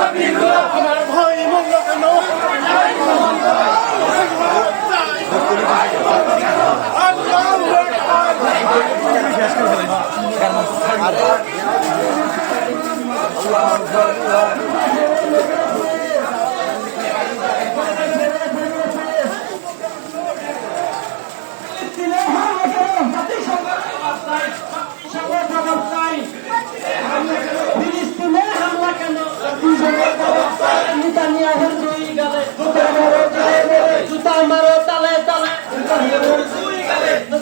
Happy Love!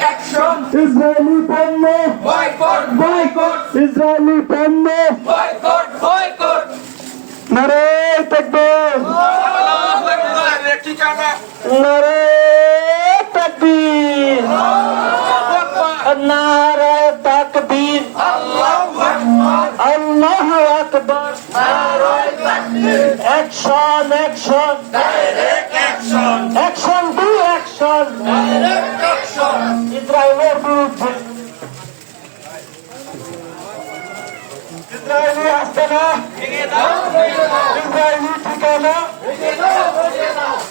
Action Israeli পণ্য boycott boycott Israeli পণ্য boycott boycott নারায় তাকবীর আল্লাহু আকবার ঠিকানা নারায় তাকবীর আল্লাহু আকবার নারায় তাকবীর আল্লাহু আকবার আল্লাহু আকবার action action direct action action to action direct action ইসরায়েলের বিরুদ্ধে ইসরায়েলি আস্তানা ইসরায়েলি ঠিকানা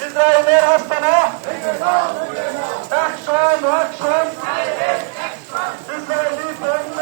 ইসরায়েলের আস্তানা অ্যাকশন অ্যাকশন ইসরায়েলি পণ্য